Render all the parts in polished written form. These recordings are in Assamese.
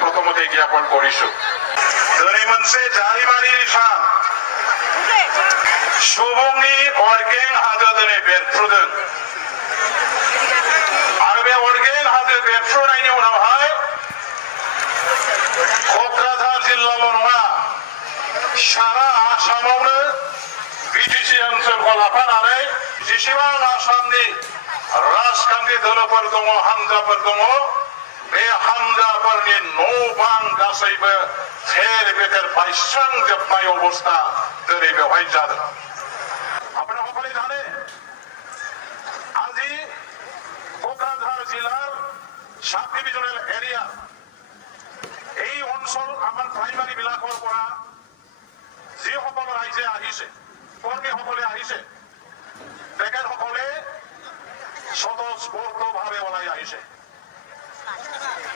प्रथमते ज्ञापन करिछु दिनै मोनसे जारिमिनारि सान सुबुंनि अरगें हाजो दिनै बेरफ्रुदों आरो बे अरगें हाजो बेरफ्रुनायनि उनावहाय क'क्राझार जिल्लाल' नङा सारा आसामावनो बिटिसि ओनसोलखौ लाफानानै जेसेबां आसामनि राजखान्थि दोलोफोर दङ हानजाफोर दङ बे हानजाफोरनि न' बां गासैबो थेर बेथेर बायस्रांजोबनाय अबस्था दिनै बेवहाय जादों আপনারা সকলে জানে আজি কোকরাঝার জেলার সাব ডিভিজনাল এরিয়া এই অঞ্চল আমার প্রাইমারি বিলাকৰ পৰা যিসকল ৰাইজে আহিছে কৰ্মীসকলে আহিছে তেখেতসকলে স্বতঃস্ফূৰ্তভাৱে ওলাই আহিছে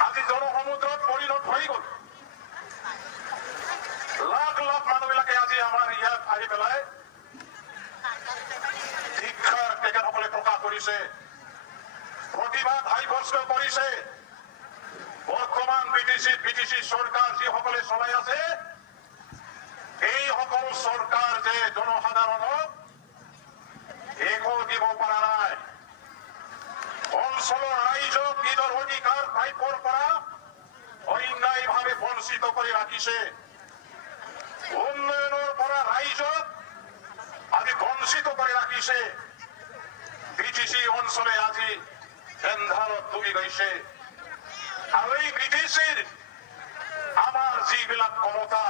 আজি জনসমুদ্ৰত পৰিণত হৈ গ'ল লাখ লাখ মানুহবিলাকে আজি আমাৰ ইয়াত আহি পেলাই ধিক্ষাৰ তেখেতসকলে প্ৰকাশ কৰিছে প্ৰতিবাদ সাব্যস্ত কৰিছে বৰ্তমান বিটিসি চৰকাৰ যিসকলে চলাই আছে এই সকল চৰকাৰ যে জনসাধাৰণক একো দিব পৰা নাই অঞ্চলৰ ৰাইজক নিজৰ অধিকাৰ প্ৰাপ্যৰ পৰা অন্যায়ভাৱে বঞ্চিত কৰি ৰাখিছে উন্নয়নৰ পৰা ৰাইজক আজি বঞ্চিত কৰি ৰাখিছে বিটিসি অঞ্চলে আজি এন্ধাৰত ডুবি গৈছে আৰু এই বিটিসিৰ আমাৰ যিবিলাক ক্ষমতা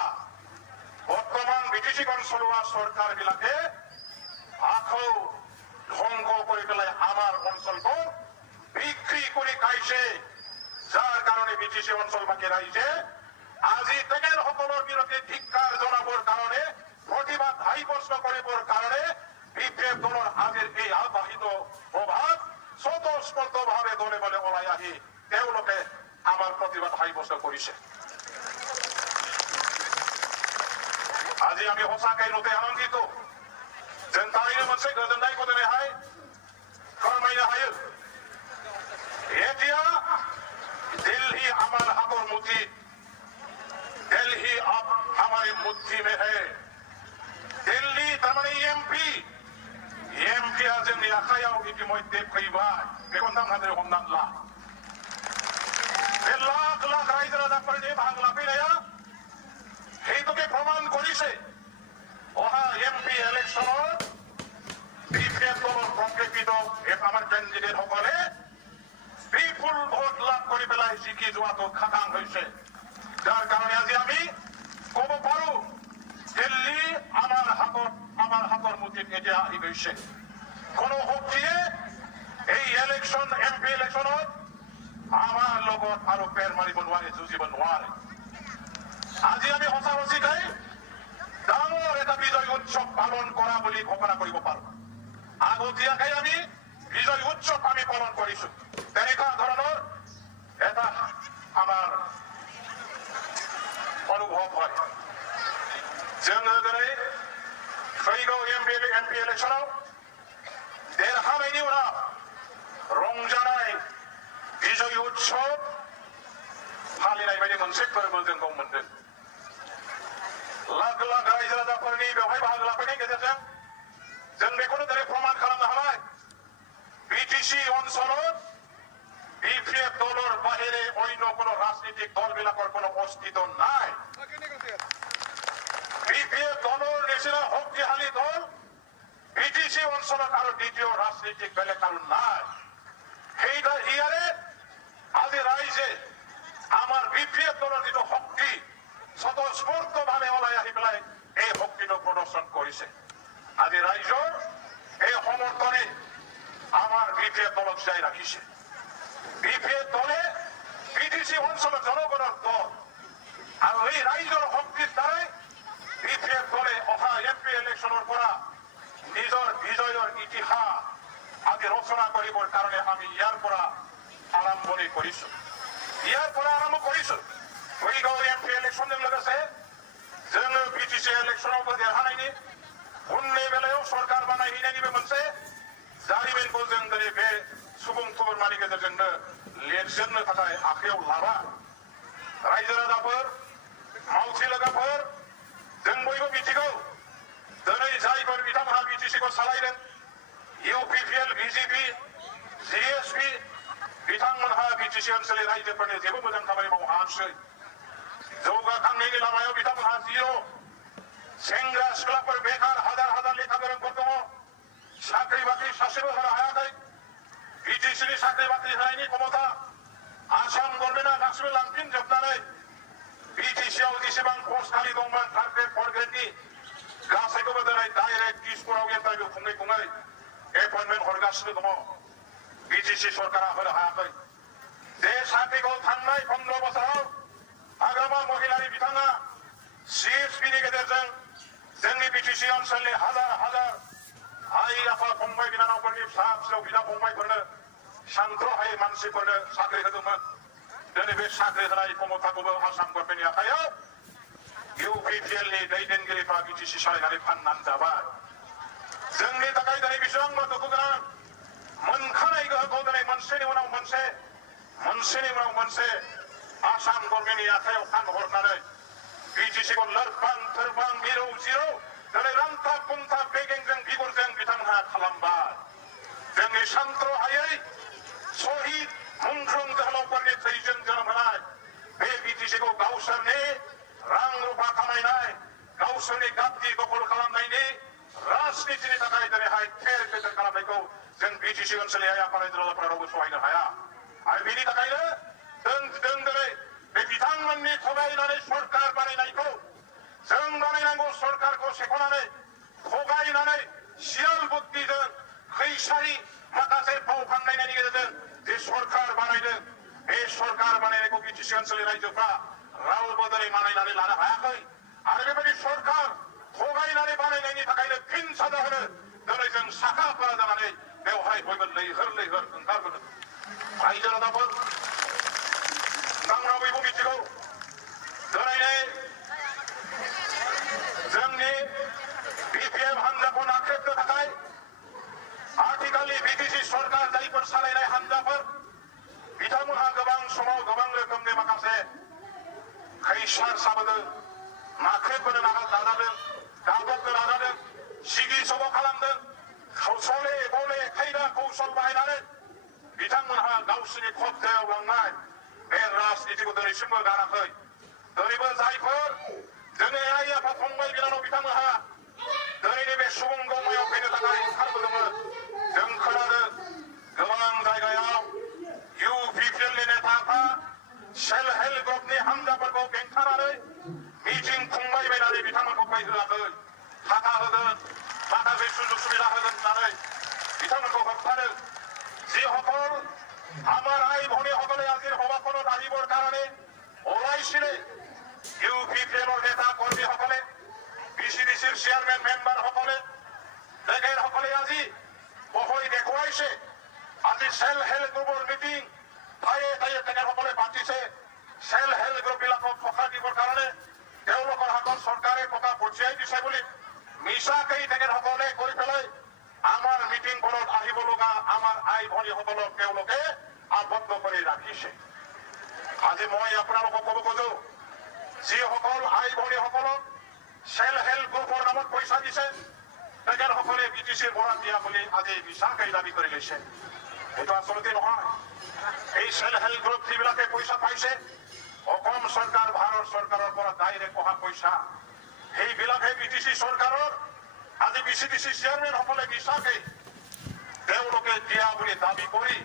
বৰ্তমান বিটিসিখন চলোৱা চৰকাৰবিলাকে আকৌ ধ্বংস কৰি পেলাই আমাৰ অঞ্চলটো বিক্ৰী কৰি খাইছে যাৰ কাৰণে বিটিসি অঞ্চলবাসী ৰাইজে আজি তেখেতসকলৰ বিৰুদ্ধে ধিক্কাৰ জনাবৰ কাৰণে প্ৰতিবাদ সাব্যস্ত কৰিবৰ কাৰণে বিপিএফ দলৰ আজিৰ এই আবাহিত প্ৰভাৱ স্বতঃস্ফূৰ্তভাৱে দলে বলে ওলাই আহি তেওঁলোকে আমাৰ প্ৰতিবাদ সাব্যস্ত কৰিছে আজি আমি সঁচাকৈ নতে আনন্দিত जों थारैनो मोनसे गोजोननायखौ दिनैहाय फोरमायनो हायो এতিয়া दिल्ली আমার हादर मुठी दिल्ली अब हमारे मुट्ठी में है दिल्ली तारमाने एमपी जोंनि आखायाव इतिमধ্যে फैबाय बेखौ नोंथांमोना हमनानै ला बे लाख लाख रायजो राजाफोरनि बाहागो लाफैनाया সেইটোকে প্ৰমাণ কৰিছে অহা এমপি ইলেকশ্যনত বিপিএফ দলৰ প্ৰকৃত আমাৰ কেণ্ডিডেট সকলে বিপুল ভোট লাভ কৰি পেলাই জিকি যোৱাটো খাটাং হৈছে যাৰ কাৰণে আজি আমি ক'ব পাৰো দিল্লী আমাৰ হাতৰ মুঠিত এতিয়া আহি গৈছে কোনো শক্তিয়ে এই ইলেকশ্যন এমপি ইলেকশ্যনত আমাৰ লগত আৰু পেৰ মাৰিব নোৱাৰে যুঁজিব নোৱাৰে আজি আমি সঁচা সঁচিকাই ডাঙৰ এটা বিজয় উৎসৱ পালন কৰা বুলি ঘোষণা কৰিব পাৰো আগতীয়াকৈ আমি বিজয় উৎসৱ আমি পালন কৰিছো তেনেকুৱা ধৰণৰ এটা আমাৰ অনুভৱ হয় जोङो दिनै फैगौ एमपि इलेक्शनाव देरहानायनि उनाव रंजानाय बिजय उत्सव फालिनाय बायदि मोनसे फोरबो जों बाव मोनदों लाख लाख रायजो राजाफोरनि बेवहाय बाहागो लाफैनायनि गेजेरजों जों बेखौनो दिनै प्रमाण खालामनो हाबाय बिटिसि অঞ্চলত বিপিএফ দলৰ বাহিৰে অন্য কোনো ৰাজনৈতিক দলবিলাকৰ কোনো অস্তিত্ব নাই বিপিএফ দলৰ নিচিনা শক্তিশালী দল বিটিসি অঞ্চলত আৰু দ্বিতীয় ৰাজনৈতিক বেলেগ আৰু নাই সেইটা ইয়াৰে আজি ৰাইজে আমাৰ বিপিএফ দলৰ যিটো শক্তি স্বতঃস্ফূৰ্তভাৱে ওলাই আহি পেলাই এই শক্তিটো প্ৰদৰ্শন কৰিছে আজি ৰাইজৰ এই সমৰ্থনে আমাৰ বিপিএফ দলক চাই ৰাখিছে বিপিএফ দলে বিটিসি অঞ্চলৰ জনগণৰ দল আৰু এই ৰাইজৰ শক্তিৰ দ্বাৰাই বিপিএফ দলে অহা এমপি ইলেকশ্যনৰ পৰা নিজৰ বিজয়ৰ ইতিহাস আজি ৰচনা কৰিবৰ কাৰণে আমি ইয়াৰ পৰা আৰম্ভণি কৰিছো फैगौ एमपि इलेक्शनजों लोगोसे जोङो बिटिसि इलेक्शनावबो देरहानायनि उननि बेलायाव सरकार बानायहैनायनिबो मोनसे जारिमिनखौ जों दिनै बे सुबुं थुबुरमानि गेजेरजोंनो लिरजेननो थाखाय आखायाव लाबाय रायजो राजाफोर मावथि लोगोफोर जों बयबो मिथिगौ दिनै जायफोर बिथांमोनहा बिटिसिखौ सालायदों इउपिपिएल बिजेपि जिएसपि बिथांमोनहा बिटिसि ओनसोलनि रायजोफोरनि जेबो मोजां खामानि मावाखिसै जौगाखांनायनि लामायाव बिथांमोनहा जिर' सेंग्रा सिख्लाफोर बेकार हाजार हाजार लेखा गोरोंफोर दङ साख्रि बाख्रि सासेबो होनो हायाखै बिटिसिनि साख्रि बाख्रि होनायनि क्षमता आसाम गभर्नमेन्टआ गासिबो लांफिनजोबनानै बिटिसिआव जेसेबां पस्ट खालि दंमोन थार्ड ग्रेड फर्थ ग्रेडनि गासैखौबो दिनै डाइरेक्ट दिसपुराव इन्टारभिउ खुङै खुङै एपइन्टमेन्ट हरगासिनो दङ बिटिसि सरकारा होनो हायाखै जे साख्रिखौ थांनाय 15 बोसोराव हाग्रामा महिलारि बिथाङा सिएसपिनि गेजेरजों जोंनि बिटिसि ओनसोलनि हाजार हाजार आइ आफा फंबाय बिनानावफोरनि फिसा फिसौ बिदा फंबायफोरनो सानथ्र'हायै मानसिफोरनो साख्रि होदोंमोन दिनै बे साख्रि होनाय क्षमताखौबो आसाम गभर्नमेन्टनि आखायाव इउपिपिएलनि दैदेनगिरिफ्रा बिटिसि सालायनानै फाननानै जाबाय जोंनि थाखाय दिनै बेसेबांबा दुखु गोनां मोनखानाय गोहोखौ दिनै मोनसेनि उनाव मोनसे आसाम गभर्नमेन्टनि आखायाव फानहरनानै बिटिसिखौ लोरबां थोरबां मिरौ जिरौ दिनै रांथाब बुंथाब बेगेंजों बिगुरजों बिथांमोनहा खालामबाय जोंनि सानथ्र'हायै शहीद मुंख्लं जोहोलावफोरनि थैजों जोनोम होनाय बे बिटिसिखौ गावसोरनि रां रुफा खामायनाय गावसोरनि गाद्दि दखल खालामनायनि राजनितिनि थाखाय दिनैहाय थेर बेथेर खालामनायखौ जों बिटिसि ओनसोलनि आइ आफा रायजो राजाफोरा रावबो सहायनो हाया आरो बेनि थाखायनो जों दिनै बे बिथांमोननि थगायनानै सरकार बानायनायखौ जों बानायनांगौ सरकारखौ सेख'नानै थगायनानै सियाल बुद्धिजों खैसारि माखासे फाव फान्दायनायनि गेजेरजों जे सरकार बानायदों बे सरकार बानायनायखौ बिटिसि ओनसोलनि रायजोफ्रा रावबो दिनै मानिनानै लानो हायाखै आरो बेबायदि सरकार थगायनानै बानायनायनि थाखायनो फिन साजा होनो दिनै जों साखा फारा जानानै बेवहाय बयबो लैहोर लैहोर ओंखारबोदों रायजो राजाफोर नोंथांमोना बयबो मिथिगौ दिनै जोंनि बिपिएफ हान्जाखौ नाख्रेबनो थाखाय आथिखालनि बिटिसि सरकार जायफोर सालायनाय हान्जाफोर बिथांमोनहा गोबां समाव गोबां रोखोमनि माखासे खैसार साबोदों नाख्रेबबोनो नाजादों गादबनो नाजादों सिगि सग' खालामदों सले बले खायदा कौशल बाहायनानै बिथांमोनहा गावसोरनि खबजायाव लांनाय बे राजनितिखौ दिनैसिमबो गाराखै दिनैबो जायफोर जोंनि आइ आफा फंबाय बिनानाव बिथांमोनहा दिनैनि बे सुबुं गौमायाव फैनो थाखाय ओंखारबोदोंमोन जों खोनादों गोबां जायगायाव इउपिपिएलनि नेताफ्रा सेल्फ हेल्प ग्रुपनि हान्जाफोरखौ बेंथानानै मिटिं खुंबाय बायनानै बिथांमोनखौ फैहोआखै थाखा होगोन माखासे सुजुग सुबिदा होगोन होननानै बिथांमोनखौ होबथादों যিসকল আমাৰ আই ভনীসকলে আজিৰ সভাখনত আহিবৰ কাৰণে ওলাইছিলে ইউপিপিএলৰ নেতা কৰ্মীসকলে বিচিডিচিৰ চেয়াৰমেন মেম্বাৰসকলে তেখেতসকলে আজি বহৈ দেখুৱাইছে আজি সেল্ফ হেল্প গ্ৰুপৰ মিটিং ঠায়ে ঠায়ে তেখেতসকলে পাতিছে সেল্ফ হেল্প গ্ৰুপবিলাকক সকাহ দিবৰ কাৰণে তেওঁলোকৰ হাতত চৰকাৰে টকা পঠিয়াই দিছে বুলি মিছাকেই তেখেতসকলে কৰি পেলাই আমাৰ মিটিংখনত আহিব লগা আমাৰ আই ভনীসকলক তেওঁলোকে আবদ্ধ কৰি ৰাখিছে আজি মই আপোনালোকক ক'ব খোজো যিসকল আই ভনীসকলক সেল্ফ হেল্প গ্ৰুপৰ নামত পইচা দিছে তেখেতসকলে বিটিচিৰ বৰাত দিয়া বুলি আজি মিছাকেই দাবী কৰি লৈছে এইটো আচলতে নহয় এই সেল্ফ হেল্প গ্ৰুপ যিবিলাকে পইচা পাইছে অসম চৰকাৰ ভাৰত চৰকাৰৰ পৰা ডাইৰেক্ট অহা পইচা সেইবিলাকে বিটিচি চৰকাৰৰ আজি বিচিডিচি চেয়াৰমেনসকলে মিছাকেই তেওঁলোকে দিয়া বুলি দাবী কৰি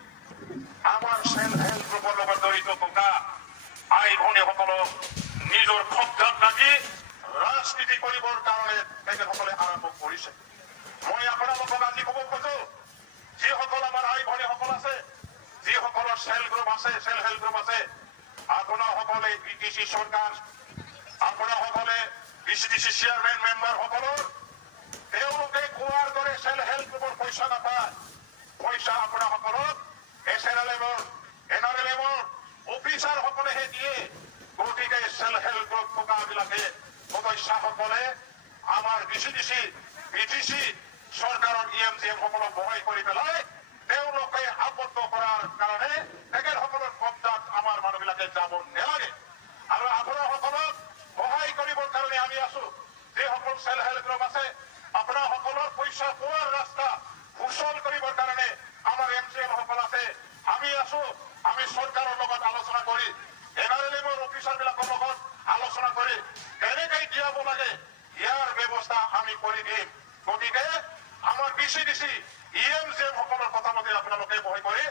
আমাৰ সেল্ফ হেল্প গ্ৰুপৰ লগত জড়িত থকা আই ভনীসকলক নিজৰ কব্জাত ৰাখি ৰাজনীতি কৰিবৰ কাৰণে তেখেতসকলে আৰম্ভ কৰিছে মই আপোনালোকক আজি ক'ব খোজো যিসকল আমাৰ আই ভনীসকল আছে যিসকলৰ সেল্ফ গ্ৰুপ আছে সেল্ফ হেল্প গ্ৰুপ আছে আপোনাসকলে বিটিচি চৰকাৰ আপোনাসকলে বিচিডিচি চেয়াৰমেন মেম্বাৰসকলৰ তেওঁলোকে কোৱাৰ দৰে সেল্ফ হেল্প গ্ৰুপৰ পইচা নাপায় পইচা আপোনাসকলক SNLM-ৰ NRLM-ৰ অফিচাৰসকলেহে দিয়ে গতিকে সেল্ফ হেল্প গ্ৰুপ থকাবিলাকে সদস্যসকলে আমাৰ বিটিচি চৰকাৰৰ EMGM-সকলক বহাই কৰি পেলাই তেওঁলোকে আবদ্ধ কৰাৰ কাৰণে তেখেতসকলৰ কব্জাত আমাৰ মানুহবিলাকে যাব নালাগে সেল হেল্প গ্ৰুপ আছে আপোনাসকলৰ পইচা পোৱাৰ ৰাস্তা সুচল কৰিবৰ কাৰণে আমাৰ MCL সকল আছে আমি আছো আমি চৰকাৰৰ লগত আলোচনা কৰি NRLMৰ অফিচাৰবিলাকৰ লগত আলোচনা কৰি কেনেকৈ দিয়াব লাগে ইয়াৰ ব্যৱস্থা আমি কৰি দিম গতিকে আমাৰ BCDC EMCM সকলৰ কথা মতে আপোনালোকে বহি কৰি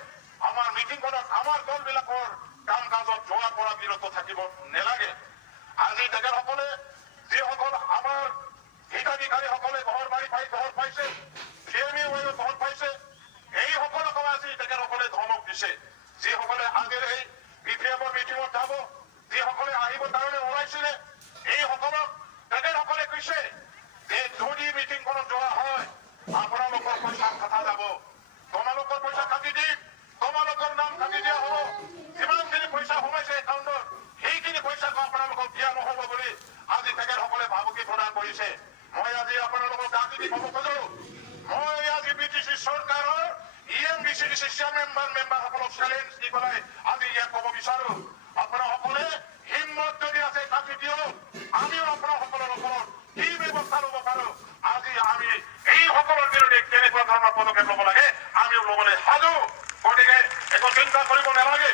আমাৰ মিটিংখনত আমাৰ দলবিলাকৰ কাম কাজত যোৱাৰ পৰা বিৰত থাকিব নালাগে আজি তেখেতসকলে যিসকল আমাৰ হিতাধিকাৰীসকলে ঘৰ বাৰী ঘৰ পাইছে CME ঘৰ পাইছে এই সকলকো আজি তেখেতসকলে ধমক দিছে যিসকলে আজিৰ এই BPMৰ মিটিঙত যাব যিসকলে আহিবৰ কাৰণে ওলাইছিলে এই সকলক তেখেতসকলে কৈছে যে যদি মিটিংখনত যোৱা হয় আপোনালোকৰ পইচা কাটা যাব তোমালোকৰ পইচা কাটি দিম তোমালোকৰ নাম কাটি দিয়া হ'ব যিমানখিনি পইচা সোমাইছে একাউণ্টত সেইখিনি পইচাকো আপোনালোকক দিয়া নহ'ব বুলি আজি তেখেতসকলে ভাবুকি প্ৰদান কৰিছে মই আজি আপোনালোকক কাটি দি ক'ব খোজো মই আজি BTC চৰকাৰৰ BCDC মেম্বাৰসকলক চেলেঞ্জ দি পেলাই আজি ইয়াত ক'ব বিচাৰো আপোনাসকলে হিম্মত যদি আছে কাটি দিয়ক আমিও আপোনাসকলৰ ওপৰত কি ব্যৱস্থা ল'ব পাৰো আজি আমি এই সকলৰ বিৰুদ্ধে কেনেকুৱা ধৰণৰ পদক্ষেপ ল'ব লাগে আমিও ল'বলৈ সাজু গতিকে একো চিন্তা কৰিব নালাগে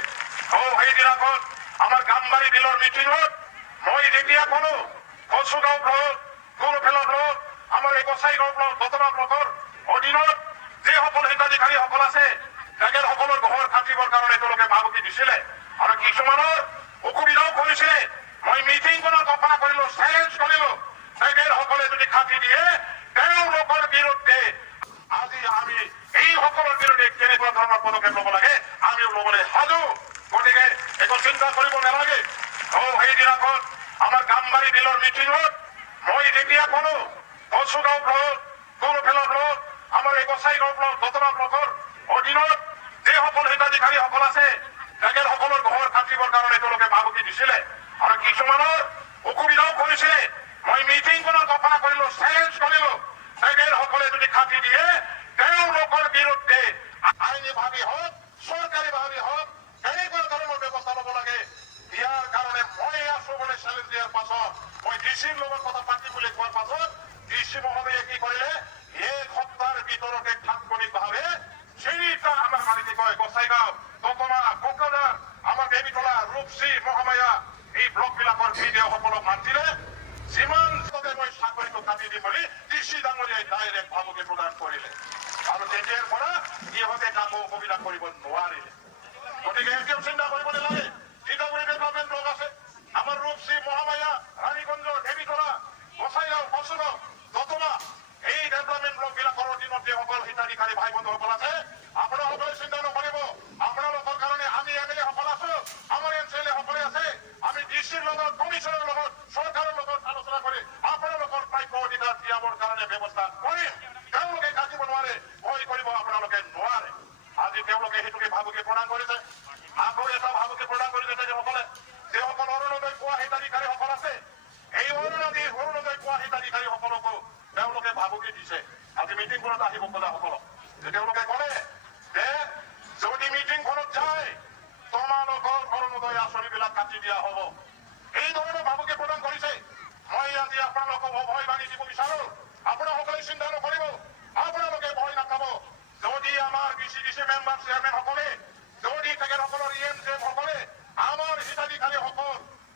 সেইদিনাখন আমাৰ গামবাৰী বিলৰ মিটিঙত মই যেতিয়া ক'লো কচুগাঁও ব্লক গুৰুফেলা ব্লক আমাৰ এই গোসাইগাঁও ব্লক দতমা ব্লকৰ অধীনত যিসকল হিতাধিকাৰীসকল আছে তেখেতসকলৰ ঘৰ কাটিবৰ কাৰণে তেওঁলোকে ভাবুকি দিছিলে আৰু কিছুমানৰ অসুবিধাও কৰিছিলে মই মিটিংখনত ঘোষণা কৰিলো চেলেঞ্জ কৰিলো তেখেতসকলে যদি কাটি দিয়ে তেওঁলোকৰ বিৰুদ্ধে আজি আমি এই সকলৰ বিৰুদ্ধে কেনেকুৱা ধৰণৰ পদক্ষেপ ল'ব লাগে আমিও ল'বলৈ সাজু গতিকে একো চিন্তা কৰিব নালাগে সেইদিনাখন আমাৰ গামবাৰী বিলৰ মিটিঙত মই যেতিয়া ক'লো কচুগাঁও ব্লক গুৰুফেলা ব্লক আমাৰ এই গোসাইগাঁও ব্লক দতমা ব্লকৰ অধীনত যিসকল হিতাধিকাৰীসকল আছে তেখেতসকলৰ ঘৰ কাটিবৰ কাৰণে তেওঁলোকে ভাবুকি দিছিলে আৰু কিছুমানৰ অসুবিধাও কৰিছিলে মই মিটিংখনত ঘোষণা কৰিলো চেলেঞ্জ কৰিলো তেখেতসকলে যদি কাটি দিয়ে তেওঁলোকৰ বিৰুদ্ধে আইনীভাৱে হওক চৰকাৰীভাৱে হওক কেনেকুৱা ধৰণৰ ব্যৱস্থা ল'ব লাগে ইয়াৰ কাৰণে মই আছো বুলি চেলেঞ্জ দিয়াৰ পাছত মই DCৰ লগত কথা পাতিম বুলি কোৱাৰ পাছত DC মহোদয়ে কি কৰিলে এক সপ্তাহৰ ভিতৰতে তাৎক্ষণিকভাৱে চাৰিটা আমাৰ মানে কি কয় গোসাইগাঁও দতমা কোকৰাঝাৰ আমাৰ দেৱীতলা ৰূপসী মহামায়া এই ব্লকবিলাকৰ ভিডিঅ'সকলক মাতিলে যিমান মই চাকৰিটো কাটি দিম বুলি DC ডাঙৰীয়াই ডাইৰেক্ট ভাবুকি প্ৰদান কৰিলে আৰু তেতিয়াৰ পৰা ইহঁতে কাকো অসুবিধা কৰিব নোৱাৰিলে গতিকে এতিয়াও চিন্তা কৰিব নালাগে সীতাগুৰি ডেভেলপমেণ্ট ব্লক আছে আমাৰ ৰূপসী মহামায়া ৰাণীগঞ্জ দেৱীতলা গোসাইগাঁও কচুগাঁও দতমা এই ডেভেলপমেণ্ট ব্লকবিলাকৰ অধীনত যিসকল হিতাধিকাৰী ভাই বন্ধুসকল আছে আপোনালোকে চিন্তা নকৰিব আপোনালোকৰ কাৰণে আমি MLA সকল আছো আমাৰ MCLA সকলে আছে আমি DCৰ লগত কমিছনৰ লগত চৰকাৰৰ লগত আলোচনা কৰি আপোনালোকৰ প্ৰাপ্য অধিকাৰ দিয়াবৰ কাৰণে ব্যৱস্থা কৰিম তেওঁলোকে কাটিব নোৱাৰে ভয় কৰিব আপোনালোকে নোৱাৰে আজি তেওঁলোকে সেইটোকে ভাবুকি প্ৰদান কৰিছে আকৌ এটা ভাবুকি প্ৰদান কৰিছে তেখেতসকলে যিসকল অৰুণোদয় পোৱা হিতাধিকাৰীসকল আছে এই অৰুণোদয় পোৱা হিতাধিকাৰীসকলকো তেওঁলোকে ভাবুকি দিছে আজি মিটিংখনত আহিব খোজাসকলক তেওঁলোকে ক'লে যে যদি মিটিংখনত যায় তোমালোকৰ অৰুণোদয় আঁচনিবিলাক কাটি দিয়া হ'ব এই ধৰণৰ ভাবুকি প্ৰদান কৰিছে মই আজি আপোনালোকক অভয় বাণী দিব বিচাৰো আপোনালোকে চিন্তা নকৰিব আপোনালোকে ভয় নাখাব যদি আমাৰ BCDC মেম্বাৰ চেয়াৰমেনসকলে যদি তেখেতসকলৰ EMCM সকলে আমাৰ হিতাধিকাৰীসকল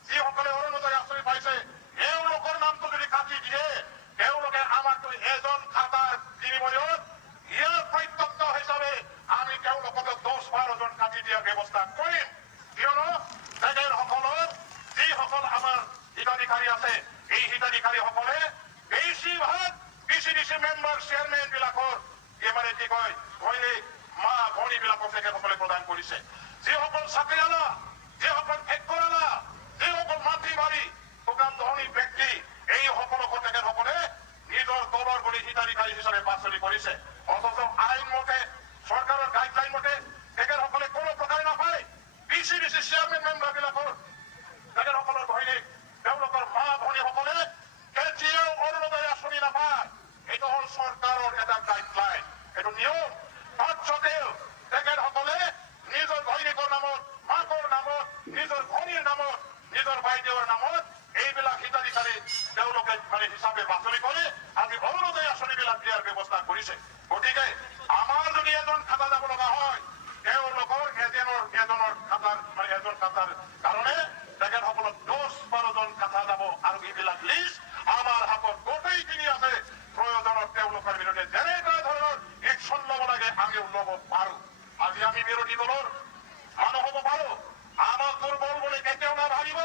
যিসকলে অৰুণোদয় আঁচনি পাইছে তেওঁলোকৰ নামটো যদি কাটি দিয়ে তেওঁলোকে আমাকতো এজন খাতাৰ বিনিময়ত ইয়াৰ প্ৰত্যক্ষ হিচাপে আমি তেওঁলোকক 10-12 জন কাটি দিয়াৰ ব্যৱস্থা কৰিম কিয়নো তেখেতসকলৰ যিসকল আমাৰ হিতাধিকাৰী আছে এই হিতাধিকাৰীসকলে বেছিভাগ BCDC মেম্বাৰ চেয়াৰমেনবিলাকৰ মানে কি কয় ঘৈণীক মা ভনীবিলাকক তেখেতসকলে প্ৰদান কৰিছে যিসকল চাকৰিয়ালা যিসকল ফেক্টৰীয়ালা যিসকল মাটি বাৰী দোকান ধনী ব্যক্তি এই সকলকো তেখেতসকলে নিজৰ দলৰ বুলি হিতাধিকাৰী হিচাপে বাছনি কৰিছে অথচ আইন মতে চৰকাৰৰ গাইডলাইন মতে তেখেতসকলে কোনো প্ৰকাৰে নাপায় BCDC চেয়াৰমেন মেম্বাৰবিলাকৰ তেখেতসকলৰ ঘৈণীক তেওঁলোকৰ মা ভনীসকলে কেতিয়াও অৰুণোদয় আঁচনি নাপায় এইটো হ'ল চৰকাৰৰ এটা গাইডলাইন এইটো নিয়ম তৎসত্বেও তেখেতসকলে নিজৰ ঘৈণীকৰ নামত মাকৰ নামত নিজৰ ভনীৰ নামত নিজৰ বাইদেউৰ নামত এইবিলাক হিতাধিকাৰী তেওঁলোকে মানে হিচাপে বাছনি কৰি আজি অৰুণোদয় আঁচনিবিলাক দিয়াৰ ব্যৱস্থা কৰিছে। গতিকে আমাৰ যদি এজন খাতা যাব লগা হয়, তেওঁলোকৰ এজনৰ খাতাৰ মানে এজন খাতাৰ কাৰণে তেখেতসকলক 10-12জন খাতা যাব আৰু এইবিলাক লিষ্ট আমাৰ হাতত গোটেইখিনি আছে। প্ৰয়োজনত তেওঁলোকৰ বিৰুদ্ধে যেনেকুৱা ধৰণৰ একশ্যন ল'ব লাগে আমিও ল'ব পাৰো। আজি আমি বিৰোধী দলৰ মানুহ হ'ব পাৰো, আমাক দুৰ্বল বুলি কেতিয়াও নাভাবিব।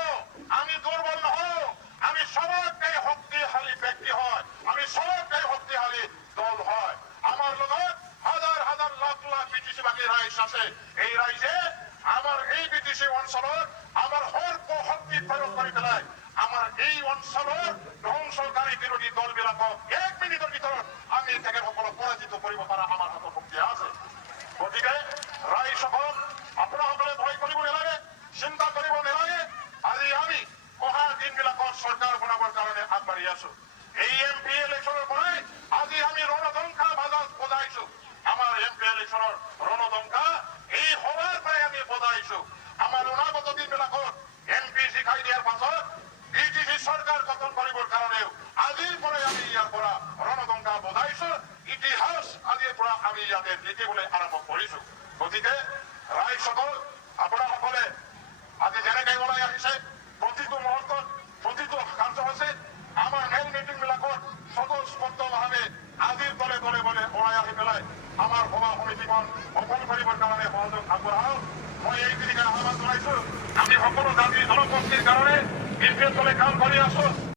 আমি দুৰ্বল নহওঁ, আমি চবতকে শক্তিশালী ব্যক্তি হয়, আমি চবতকে শক্তিশালী দল হয়। আমাৰ লগত হাজাৰ হাজাৰ লাখ লাখ বিটিচিবাসী ৰাইজ আছে। এই ৰাইজে আমাৰ এই বিটিচি অঞ্চলত আমাৰ সৰ্ব শক্তি প্ৰয়োগ কৰি পেলাই আমাৰ এই অঞ্চলৰ ধ্বংসকাৰী বিৰোধী দলবিলাকক 1 মিনিটৰ ভিতৰত আমি তেখেতসকলক পৰাজিত কৰিব পৰা আমাৰ হাতত শক্তি আছে। গতিকে ৰাইজসকল আপোনাসকলে ভয় কৰিব নালাগে, চিন্তা কৰিব নালাগে। আজি আমি অহা দিনবিলাকত চৰকাৰ বনাবৰ কাৰণে আগবাঢ়ি আছো। এই MP ইলেকশ্যনৰ পৰাই আজি আমি ৰণদংকা বজাইছো। আমাৰ MP ইলেকশ্যনৰ ৰণদংকা এই সভাৰ পৰাই আমি বজাইছো। আমাৰ অনাগত দিনবিলাকত MP জিকাই দিয়াৰ পাছত বিটিচি চৰকাৰ গঠন কৰিবৰ কাৰণেও আজিৰ পৰাই আমি ইয়াৰ পৰা ৰণদংকা বজাইছো। ইতিহাস আজিৰ পৰা আমি ইয়াতে লিখিবলৈ আৰম্ভ কৰিছো। গতিকে ৰাইজসকল আপোনাসকলে আজি যেনেকৈ ওলাই আহিছে, প্ৰতিটো মুহূৰ্তত প্ৰতিটো কাৰ্যসূচীত আমাৰ মেইন মিটিং বিলাকত স্বতঃস্ফূৰ্তভাৱে আজিৰ দলে দলে বলে ওলাই আহি পেলাই আমাৰ সভা সমিতিখন সফল কৰিবৰ কাৰণে সহযোগ আগবঢ়াওক। মই এই দিশে আহ্বান জনাইছো। আমি সকলো জাতি জনগোষ্ঠীৰ কাৰণে বিজেপি দলে কাম কৰি আছো।